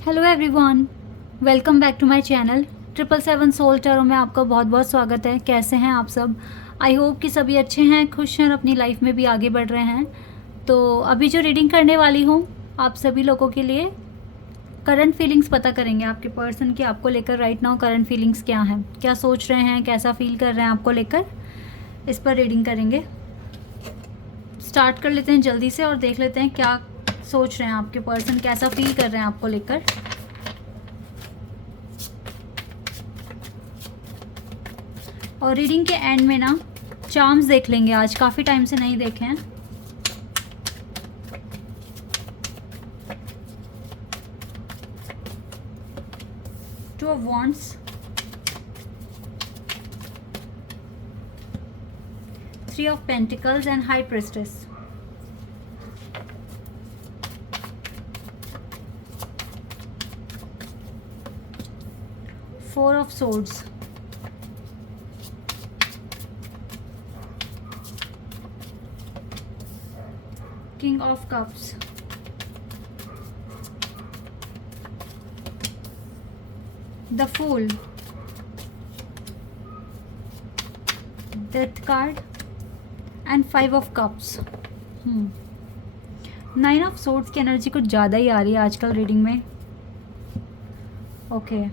Hello everyone, welcome back to my channel 777 soul tarot में आपका बहुत बहुत स्वागत है। कैसे हैं आप सब? आई होप कि सभी अच्छे हैं, खुश हैं और अपनी लाइफ में भी आगे बढ़ रहे हैं। तो अभी जो रीडिंग करने वाली हूँ आप सभी लोगों के लिए करंट फीलिंग्स पता करेंगे आपके पर्सन की, आपको लेकर राइट नाउ करंट फीलिंग्स क्या हैं, क्या सोच रहे हैं, कैसा फील कर रहे हैं आपको लेकर, इस पर रीडिंग करेंगे। स्टार्ट कर लेते हैं जल्दी से और देख लेते हैं क्या सोच रहे हैं आपके पर्सन, कैसा फील कर रहे हैं आपको लेकर। और रीडिंग के एंड में ना चार्म्स देख लेंगे, आज काफ़ी टाइम से नहीं देखे हैं। Two of wands, 3 of pentacles and high priestess. Four of swords, king of cups, the fool, death card and 5 of cups. 9 of swords की एनर्जी कुछ ज़्यादा ही आ रही है आजकल रीडिंग में। ओके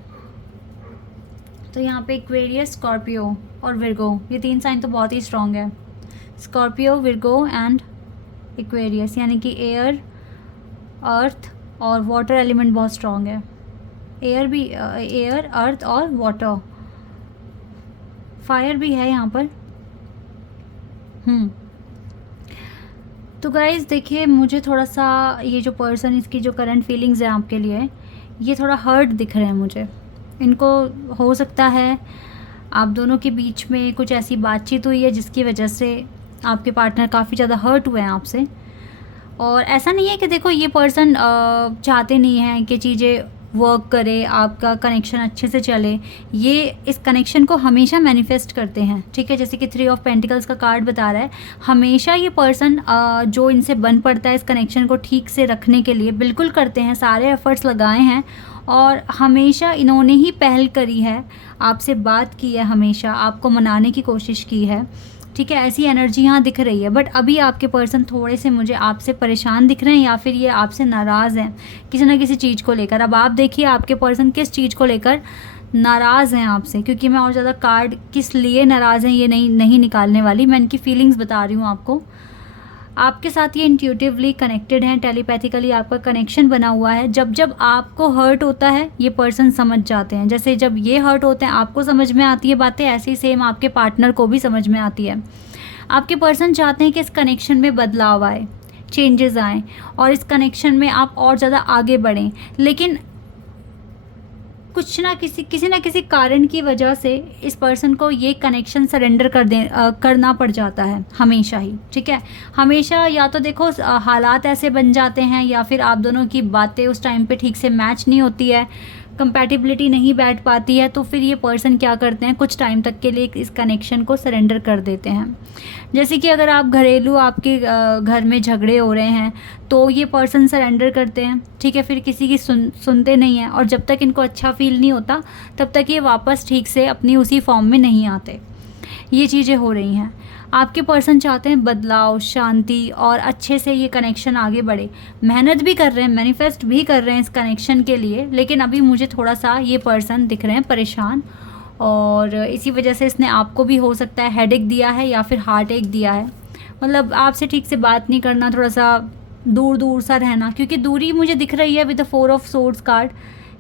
तो यहाँ पे एक्वेरियस, स्कॉर्पियो और विर्गो, ये 3 साइन तो बहुत ही स्ट्रॉन्ग है। स्कॉर्पियो, विर्गो एंड एक्वेरियस, यानी कि एयर, अर्थ और वाटर एलिमेंट बहुत स्ट्रॉन्ग है। एयर भी, एयर, अर्थ और वाटर, फायर भी है यहाँ पर। तो गाइज देखिए, मुझे थोड़ा सा ये जो पर्सन, इसकी जो करंट फीलिंग्स है आपके लिए, ये थोड़ा हर्ट दिख रहे हैं मुझे। इनको हो सकता है आप दोनों के बीच में कुछ ऐसी बातचीत हुई है जिसकी वजह से आपके पार्टनर काफ़ी ज़्यादा हर्ट हुए हैं आपसे। और ऐसा नहीं है कि देखो ये पर्सन चाहते नहीं हैं कि चीज़ें वर्क करे, आपका कनेक्शन अच्छे से चले। ये इस कनेक्शन को हमेशा मैनिफेस्ट करते हैं, ठीक है। जैसे कि 3 ऑफ पेंटिकल्स का कार्ड बता रहा है, हमेशा ये पर्सन जो इनसे बन पड़ता है इस कनेक्शन को ठीक से रखने के लिए बिल्कुल करते हैं, सारे एफर्ट्स लगाए हैं और हमेशा इन्होंने ही पहल करी है, आपसे बात की है, हमेशा आपको मनाने की कोशिश की है, ठीक है। ऐसी एनर्जी यहाँ दिख रही है। बट अभी आपके पर्सन थोड़े से मुझे आपसे परेशान दिख रहे हैं, या फिर ये आपसे नाराज़ हैं किसी ना किसी चीज़ को लेकर। अब आप देखिए आपके पर्सन किस चीज़ को लेकर नाराज़ हैं आपसे, क्योंकि मैं और ज़्यादा कार्ड किस लिए नाराज़ हैं ये नहीं निकालने वाली, मैं इनकी फीलिंग्स बता रही हूँ आपको। आपके साथ ये इंट्यूटिवली कनेक्टेड हैं, टेलीपैथिकली आपका कनेक्शन बना हुआ है। जब जब आपको हर्ट होता है ये पर्सन समझ जाते हैं, जैसे जब ये हर्ट होते हैं आपको समझ में आती है बातें, ऐसे ही सेम आपके पार्टनर को भी समझ में आती है। आपके पर्सन चाहते हैं कि इस कनेक्शन में बदलाव आए, चेंजेस आएँ और इस कनेक्शन में आप और ज़्यादा आगे बढ़ें, लेकिन कुछ ना किसी ना किसी कारण की वजह से इस पर्सन को ये कनेक्शन सरेंडर करना पड़ जाता है हमेशा ही, ठीक है। हमेशा या तो देखो हालात ऐसे बन जाते हैं, या फिर आप दोनों की बातें उस टाइम पे ठीक से मैच नहीं होती है, कंपैटिबिलिटी नहीं बैठ पाती है, तो फिर ये पर्सन क्या करते हैं, कुछ टाइम तक के लिए इस कनेक्शन को सरेंडर कर देते हैं। जैसे कि अगर आप घरेलू, आपके घर में झगड़े हो रहे हैं तो ये पर्सन सरेंडर करते हैं, ठीक है। फिर किसी की सुनते नहीं हैं और जब तक इनको अच्छा फील नहीं होता तब तक ये वापस ठीक से अपनी उसी फॉर्म में नहीं आते। ये चीज़ें हो रही हैं। आपके पर्सन चाहते हैं बदलाव, शांति और अच्छे से ये कनेक्शन आगे बढ़े। मेहनत भी कर रहे हैं, मैनिफेस्ट भी कर रहे हैं इस कनेक्शन के लिए, लेकिन अभी मुझे थोड़ा सा ये पर्सन दिख रहे हैं परेशान, और इसी वजह से इसने आपको भी हो सकता है हेडेक दिया है या फिर हार्ट एक दिया है। मतलब आपसे ठीक से बात नहीं करना, थोड़ा सा दूर दूर सा रहना, क्योंकि दूरी मुझे दिख रही है with the 4 of swords card,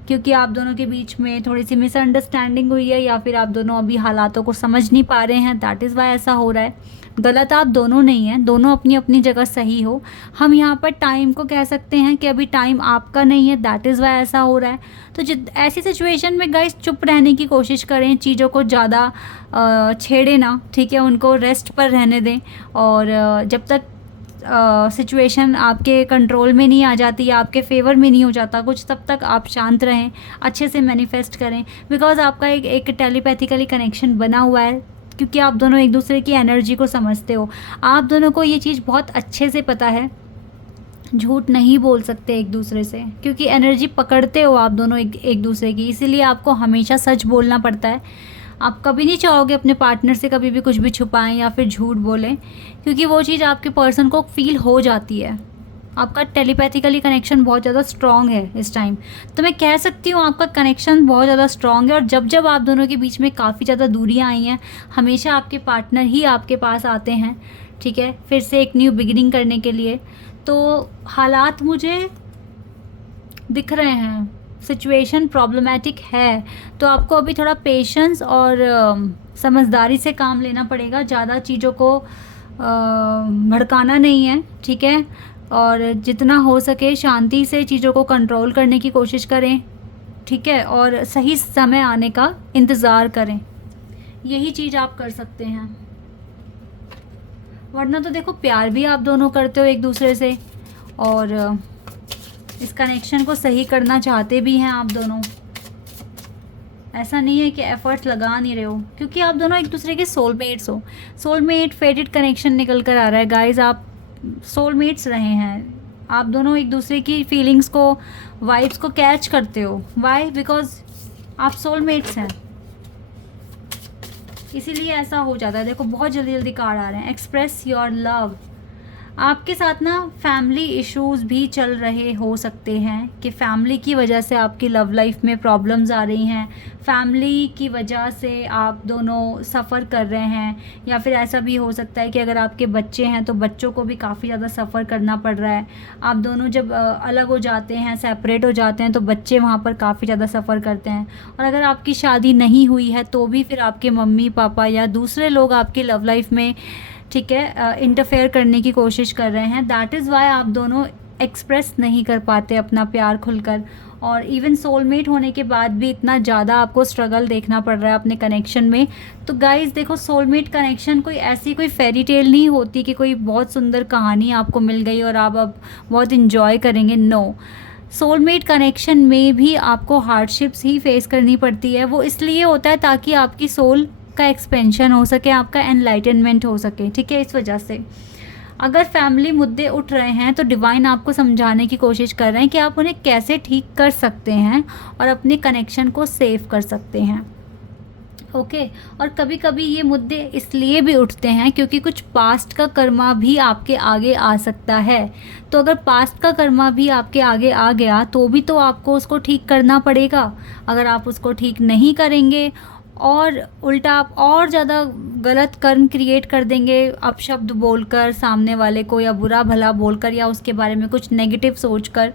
क्योंकि आप दोनों के बीच में थोड़ी सी मिसअंडरस्टैंडिंग हुई है, या फिर आप दोनों अभी हालातों को समझ नहीं पा रहे हैं, दैट इज़ वाई ऐसा हो रहा है। गलत आप दोनों नहीं हैं, दोनों अपनी अपनी जगह सही हो। हम यहाँ पर टाइम को कह सकते हैं कि अभी टाइम आपका नहीं है, दैट इज़ वाई ऐसा हो रहा है। तो ऐसी सिचुएशन में गाइस चुप रहने की कोशिश करें, चीज़ों को ज़्यादा छेड़े ना, ठीक है। उनको रेस्ट पर रहने दें, और जब तक सिचुएशन आपके कंट्रोल में नहीं आ जाती या आपके फेवर में नहीं हो जाता कुछ, तब तक आप शांत रहें, अच्छे से मैनिफेस्ट करें, बिकॉज आपका एक टेलीपैथिकली कनेक्शन बना हुआ है, क्योंकि आप दोनों एक दूसरे की एनर्जी को समझते हो। आप दोनों को ये चीज़ बहुत अच्छे से पता है झूठ नहीं बोल सकते एक दूसरे से, क्योंकि एनर्जी पकड़ते हो आप दोनों एक दूसरे की, इसीलिए आपको हमेशा सच बोलना पड़ता है। आप कभी नहीं चाहोगे अपने पार्टनर से कभी भी कुछ भी छुपाएं या फिर झूठ बोलें, क्योंकि वो चीज़ आपके पर्सन को फील हो जाती है। आपका टेलीपैथिकली कनेक्शन बहुत ज़्यादा स्ट्रॉन्ग है इस टाइम, तो मैं कह सकती हूँ आपका कनेक्शन बहुत ज़्यादा स्ट्रॉन्ग है। और जब जब आप दोनों के बीच में काफ़ी ज़्यादा दूरियाँ आई हैं, हमेशा आपके पार्टनर ही आपके पास आते हैं, ठीक है, फिर से एक न्यू बिगिनिंग करने के लिए। तो हालात मुझे दिख रहे हैं, सिचुएशन प्रॉब्लमेटिक है, तो आपको अभी थोड़ा पेशेंस और समझदारी से काम लेना पड़ेगा। ज़्यादा चीज़ों को भड़काना नहीं है, ठीक है, और जितना हो सके शांति से चीज़ों को कंट्रोल करने की कोशिश करें, ठीक है, और सही समय आने का इंतज़ार करें। यही चीज़ आप कर सकते हैं, वरना तो देखो प्यार भी आप दोनों करते हो एक दूसरे से, और इस कनेक्शन को सही करना चाहते भी हैं आप दोनों। ऐसा नहीं है कि एफर्ट्स लगा नहीं रहे हो, क्योंकि आप दोनों एक दूसरे के सोलमेट्स हो। सोलमेट फेटेड कनेक्शन निकल कर आ रहा है गाइस, आप सोलमेट्स रहे हैं। आप दोनों एक दूसरे की फीलिंग्स को, वाइब्स को कैच करते हो। वाई? बिकॉज आप सोलमेट्स हैं, इसीलिए ऐसा हो जाता है। देखो बहुत जल्दी जल्दी कार्ड आ रहे हैं। Express your love. आपके साथ ना फैमिली इश्यूज भी चल रहे हो सकते हैं, कि फैमिली की वजह से आपकी लव लाइफ में प्रॉब्लम्स आ रही हैं, फैमिली की वजह से आप दोनों सफ़र कर रहे हैं, या फिर ऐसा भी हो सकता है कि अगर आपके बच्चे हैं तो बच्चों को भी काफ़ी ज़्यादा सफ़र करना पड़ रहा है। आप दोनों जब अलग हो जाते हैं, सेपरेट हो जाते हैं, तो बच्चे वहाँ पर काफ़ी ज़्यादा सफ़र करते हैं। और अगर आपकी शादी नहीं हुई है तो भी फिर आपके मम्मी पापा या दूसरे लोग आपकी लव लाइफ में, ठीक है, इंटरफेयर करने की कोशिश कर रहे हैं। दैट इज़ वाई आप दोनों एक्सप्रेस नहीं कर पाते अपना प्यार खुलकर, और इवन सोलमेट होने के बाद भी इतना ज़्यादा आपको स्ट्रगल देखना पड़ रहा है अपने कनेक्शन में। तो गाइस देखो, सोलमेट कनेक्शन कोई ऐसी कोई फेरी टेल नहीं होती कि कोई बहुत सुंदर कहानी आपको मिल गई और आप अब बहुत इन्जॉय करेंगे। नो, सोलमेट कनेक्शन में भी आपको हार्डशिप्स ही फेस करनी पड़ती है। वो इसलिए होता है ताकि आपकी सोल का एक्सपेंशन हो सके, आपका एनलाइटनमेंट हो सके, ठीक है। इस वजह से अगर फैमिली मुद्दे उठ रहे हैं तो डिवाइन आपको समझाने की कोशिश कर रहे हैं कि आप उन्हें कैसे ठीक कर सकते हैं और अपने कनेक्शन को सेव कर सकते हैं, ओके। और कभी कभी ये मुद्दे इसलिए भी उठते हैं क्योंकि कुछ पास्ट का कर्मा भी आपके आगे आ सकता है। तो अगर पास्ट का कर्मा भी आपके आगे आ गया तो भी तो आपको उसको ठीक करना पड़ेगा। अगर आप उसको ठीक नहीं करेंगे और उल्टा आप और ज़्यादा गलत कर्म क्रिएट कर देंगे, अपशब्द बोलकर सामने वाले को, या बुरा भला बोलकर, या उसके बारे में कुछ नेगेटिव सोचकर,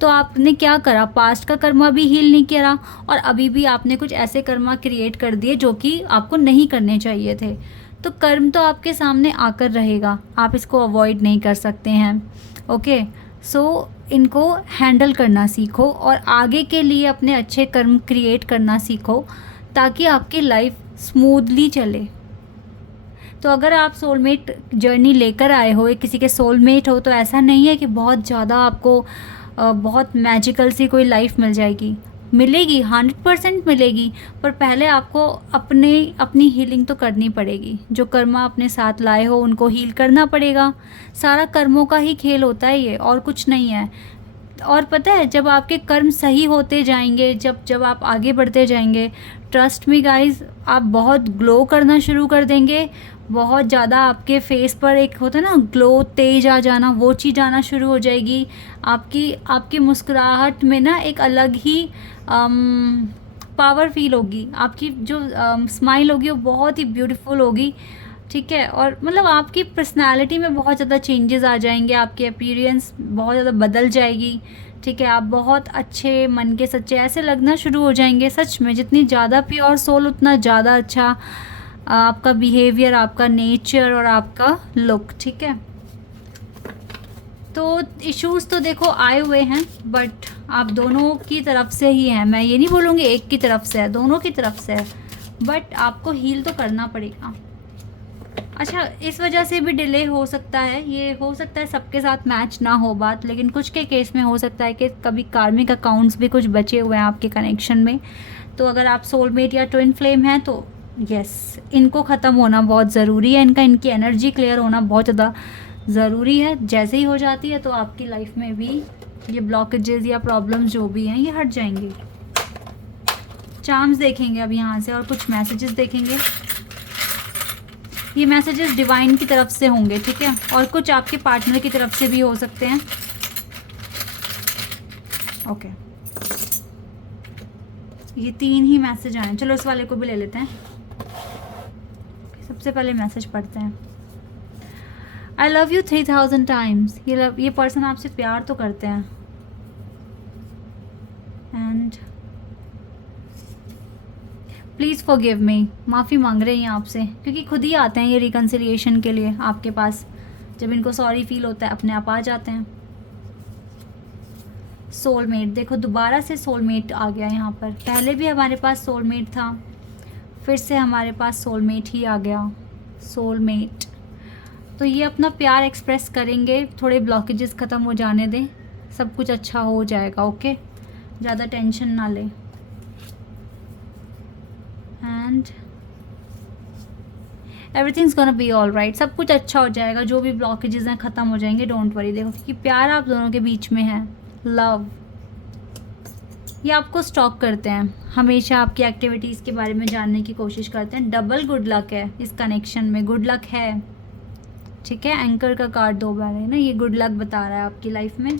तो आपने क्या करा? पास्ट का कर्मा भी हील नहीं करा और अभी भी आपने कुछ ऐसे कर्मा क्रिएट कर दिए जो कि आपको नहीं करने चाहिए थे। तो कर्म तो आपके सामने आकर रहेगा, आप इसको अवॉइड नहीं कर सकते हैं, ओके। सो इनको हैंडल करना सीखो और आगे के लिए अपने अच्छे कर्म क्रिएट करना सीखो ताकि आपकी लाइफ स्मूथली चले। तो अगर आप सोलमेट जर्नी लेकर आए हो, एक किसी के सोलमेट हो, तो ऐसा नहीं है कि बहुत ज़्यादा आपको बहुत मैजिकल सी कोई लाइफ मिल जाएगी। मिलेगी, 100% मिलेगी, पर पहले आपको अपनी हीलिंग तो करनी पड़ेगी। जो कर्मा अपने साथ लाए हो उनको हील करना पड़ेगा। सारा कर्मों का ही खेल होता है ये, और कुछ नहीं है। और पता है, जब आपके कर्म सही होते जाएंगे, जब आप आगे बढ़ते जाएंगे, ट्रस्ट मी गाइज, आप बहुत ग्लो करना शुरू कर देंगे। बहुत ज़्यादा आपके फेस पर एक होता है ना ग्लो, तेज आ जाना, वो चीज़ आना शुरू हो जाएगी। आपकी मुस्कुराहट में ना एक अलग ही पावर फील होगी। आपकी जो स्माइल होगी वो बहुत ही ब्यूटीफुल होगी, ठीक है। और मतलब आपकी पर्सनालिटी में बहुत ज़्यादा चेंजेस आ जाएंगे, आपकी अपीयरेंस बहुत ज़्यादा बदल जाएगी, ठीक है। आप बहुत अच्छे मन के सच्चे ऐसे लगना शुरू हो जाएंगे। सच में जितनी ज़्यादा प्योर सोल उतना ज़्यादा अच्छा आपका बिहेवियर, आपका नेचर और आपका लुक, ठीक है। तो इश्यूज़ तो देखो आए हुए हैं, बट आप दोनों की तरफ से ही हैं। मैं ये नहीं बोलूँगी एक की तरफ से है, दोनों की तरफ से है, बट आपको हील तो करना पड़ेगा। अच्छा, इस वजह से भी डिले हो सकता है, ये हो सकता है सबके साथ मैच ना हो बात, लेकिन कुछ के केस में हो सकता है कि कभी कार्मिक अकाउंट्स भी कुछ बचे हुए हैं आपके कनेक्शन में। तो अगर आप सोलमेट या ट्विन फ्लेम हैं तो यस, इनको ख़त्म होना बहुत ज़रूरी है, इनकी एनर्जी क्लियर होना बहुत ज़्यादा ज़रूरी है। जैसे ही हो जाती है तो आपकी लाइफ में भी ये ब्लॉकेजेस या प्रॉब्लम्स जो भी हैं ये हट जाएंगे। चार्म्स देखेंगे अब यहाँ से और कुछ मैसेजेस देखेंगे। ये मैसेजेस डिवाइन की तरफ से होंगे, ठीक है, और कुछ आपके पार्टनर की तरफ से भी हो सकते हैं। ओके, ये 3 ही मैसेज आए। चलो इस वाले को भी ले लेते हैं। सबसे पहले मैसेज पढ़ते हैं। I love you 3000 times. ये पर्सन आपसे प्यार तो करते हैं। एंड प्लीज़ फॉरगिव मी, माफ़ी मांग रहे हैं आपसे, क्योंकि खुद ही आते हैं ये रिकन्सिलिएशन के लिए आपके पास। जब इनको सॉरी फील होता है अपने आप आ जाते हैं। सोलमेट, देखो दोबारा से सोलमेट आ गया यहाँ पर। पहले भी हमारे पास सोलमेट था, फिर से हमारे पास सोलमेट ही आ गया। सोलमेट, तो ये अपना प्यार एक्सप्रेस करेंगे। थोड़े ब्लॉकेजेस ख़त्म हो जाने दें, सब कुछ अच्छा हो जाएगा। ओके, ज़्यादा टेंशन ना ले। And everything's gonna be all right, सब कुछ अच्छा हो जाएगा। जो भी ब्लॉकेजेस हैं ख़त्म हो जाएंगे, डोंट वरी। देखो क्योंकि प्यार आप दोनों के बीच में है, लव। ये आपको स्टॉक करते हैं, हमेशा आपकी एक्टिविटीज़ के बारे में जानने की कोशिश करते हैं। डबल गुड लक है इस कनेक्शन में, गुड लक है, ठीक है। एंकर का कार्ड 2 बार है ना, ये गुड लक बता रहा है आपकी लाइफ में।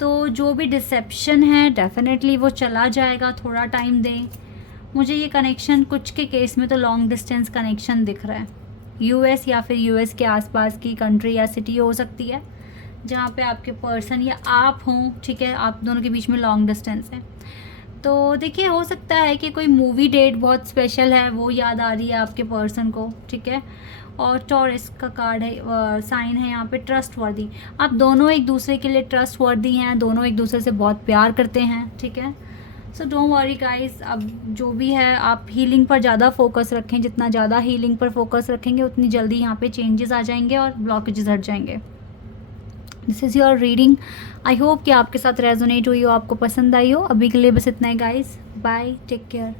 तो जो भी डिसेप्शन है डेफिनेटली वो चला जाएगा, थोड़ा टाइम दें। मुझे ये कनेक्शन कुछ के केस में तो लॉन्ग डिस्टेंस कनेक्शन दिख रहा है। यूएस या फिर यूएस के आसपास की कंट्री या सिटी हो सकती है जहाँ पे आपके पर्सन या आप हों, ठीक है। आप दोनों के बीच में लॉन्ग डिस्टेंस है। तो देखिए, हो सकता है कि कोई मूवी डेट बहुत स्पेशल है वो याद आ रही है आपके पर्सन को, ठीक है। और टॉरस का कार्ड है, साइन है यहाँ पे, ट्रस्ट वर्दी। आप दोनों एक दूसरे के लिए ट्रस्ट वर्दी हैं, दोनों एक दूसरे से बहुत प्यार करते हैं, ठीक है। सो डोंट वरी गाइस, अब जो भी है आप हीलिंग पर ज़्यादा फोकस रखें। जितना ज़्यादा हीलिंग पर फोकस रखेंगे उतनी जल्दी यहाँ पे चेंजेस आ जाएंगे और ब्लॉकेजेस हट जाएंगे। This is your reading. I hope कि आपके साथ रेजोनेट हुई हो, आपको पसंद आई हो। अभी के लिए बस इतना ही गाइस, बाय, टेक केयर।